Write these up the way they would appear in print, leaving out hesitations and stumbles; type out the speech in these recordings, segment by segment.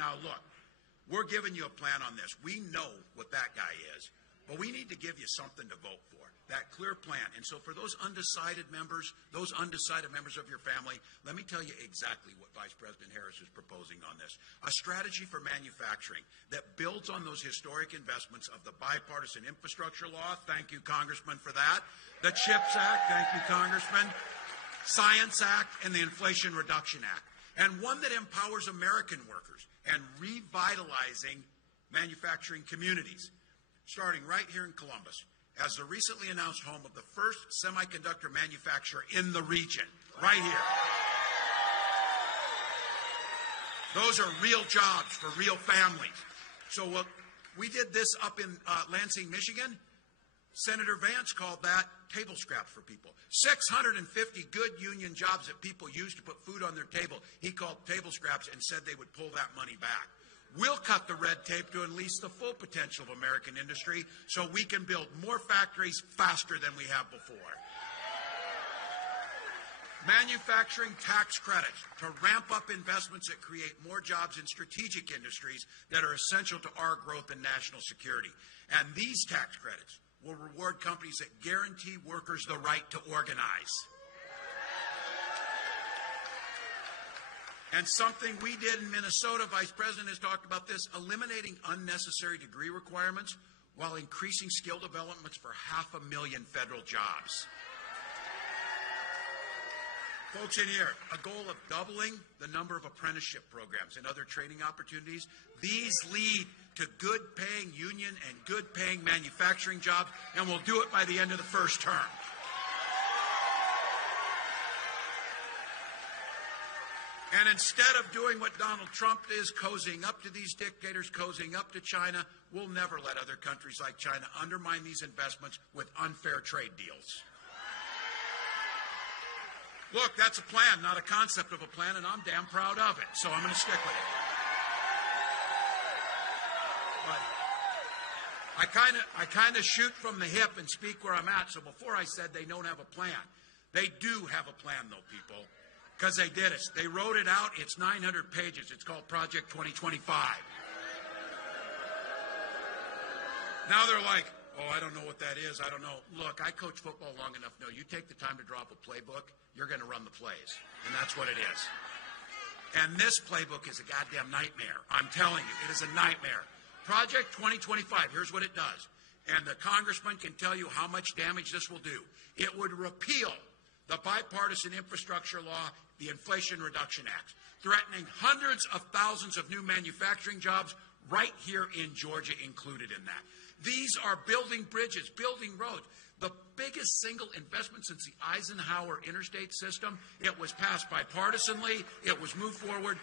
Now, look, we're giving you a plan on this. We know what that guy is, but we need to give you something to vote for, that clear plan. And so for those undecided members of your family, let me tell you exactly what Vice President Harris is proposing on this. A strategy for manufacturing that builds on those historic investments of the bipartisan infrastructure law. Thank you, Congressman, for that. The CHIPS Act. Thank you, Congressman. Science Act and the Inflation Reduction Act. And one that empowers American workers and revitalizing manufacturing communities, starting right here in Columbus, as the recently announced home of the first semiconductor manufacturer in the region, right here. Those are real jobs for real families. So we did this up in Lansing, Michigan. Senator Vance called that table scraps for people. 650 good union jobs that people use to put food on their table. He called table scraps and said they would pull that money back. We'll cut the red tape to unleash the full potential of American industry so we can build more factories faster than we have before. Manufacturing tax credits to ramp up investments that create more jobs in strategic industries that are essential to our growth and national security. And these tax credits will reward companies that guarantee workers the right to organize. And something we did in Minnesota, Vice President has talked about this, eliminating unnecessary degree requirements while increasing skill developments for 500,000 federal jobs. Folks in here, a goal of doubling the number of apprenticeship programs and other training opportunities. These lead to good-paying union and good-paying manufacturing jobs, and we'll do it by the end of the first term. And instead of doing what Donald Trump is, cozying up to these dictators, cozying up to China, we'll never let other countries like China undermine these investments with unfair trade deals. Look, that's a plan, not a concept of a plan, and I'm damn proud of it, so I'm going to stick with it. But I kind of shoot from the hip and speak where I'm at, so before I said they don't have a plan. They do have a plan, though, people, because they did it. They wrote it out. It's 900 pages. It's called Project 2025. Now they're like, oh, I don't know what that is. I don't know. Look, I coach football long enough to know you take the time to draw up a playbook, you're going to run the plays. And that's what it is. And this playbook is a goddamn nightmare. I'm telling you, it is a nightmare. Project 2025, here's what it does. And the congressman can tell you how much damage this will do. It would repeal the bipartisan infrastructure law, the Inflation Reduction Act, threatening hundreds of thousands of new manufacturing jobs right here in Georgia included in that. These are building bridges, building roads. The biggest single investment since the Eisenhower interstate system. It was passed bipartisanly. It was moved forward.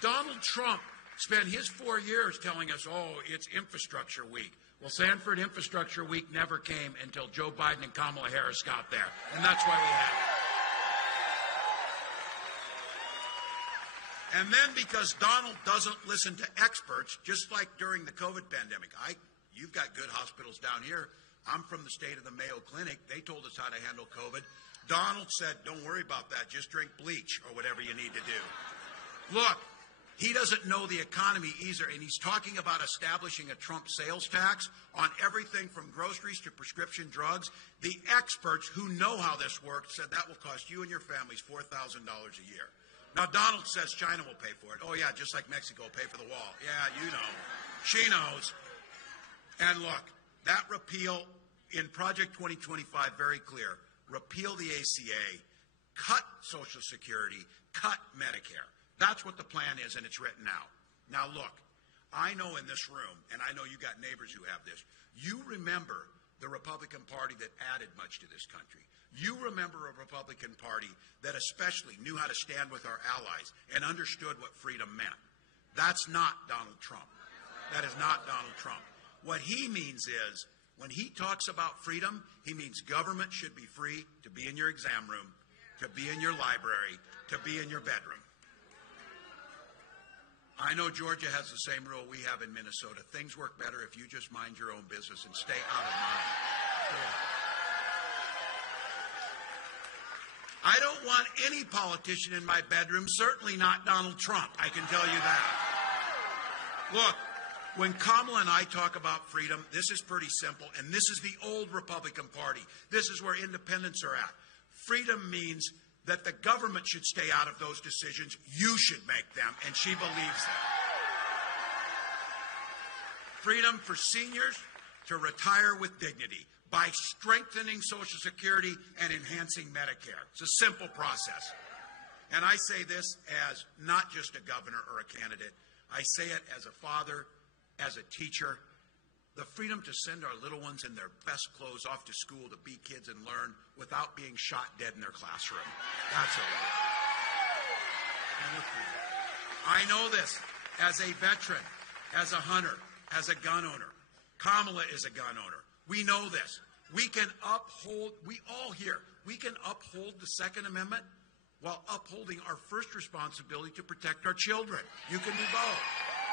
Donald Trump spent his 4 years telling us, oh, it's infrastructure week. Well, Sanford Infrastructure Week never came until Joe Biden and Kamala Harris got there. And that's why we have it. And then because Donald doesn't listen to experts, just like during the COVID pandemic, you've got good hospitals down here. I'm from the state of the Mayo Clinic. They told us how to handle COVID. Donald said, don't worry about that. Just drink bleach or whatever you need to do. Look, he doesn't know the economy either, and he's talking about establishing a Trump sales tax on everything from groceries to prescription drugs. The experts who know how this works said that will cost you and your families $4,000 a year. Now, Donald says China will pay for it. Oh, yeah, just like Mexico will pay for the wall. Yeah, you know. She knows. And look, that repeal in Project 2025, very clear. Repeal the ACA, cut Social Security, cut Medicare. That's what the plan is, and it's written out. Now, look, I know in this room, and I know you got neighbors who have this, you remember the Republican Party that added much to this country. You remember a Republican Party that especially knew how to stand with our allies and understood what freedom meant. That's not Donald Trump. That is not Donald Trump. What he means is, when he talks about freedom, he means government should be free to be in your exam room, to be in your library, to be in your bedroom. I know Georgia has the same rule we have in Minnesota. Things work better if you just mind your own business and stay out of mine. I don't want any politician in my bedroom, certainly not Donald Trump, I can tell you that. Look, when Kamala and I talk about freedom, this is pretty simple, and this is the old Republican Party. This is where independents are at. Freedom means that the government should stay out of those decisions. You should make them, and she believes that. Freedom for seniors to retire with dignity by strengthening Social Security and enhancing Medicare. It's a simple process. And I say this as not just a governor or a candidate. I say it as a father, as a teacher. The freedom to send our little ones in their best clothes off to school to be kids and learn without being shot dead in their classroom. That's a right. I know this as a veteran, as a hunter, as a gun owner. Kamala is a gun owner. We know this. We can uphold, we all here, we can uphold the Second Amendment while upholding our first responsibility to protect our children. You can do both.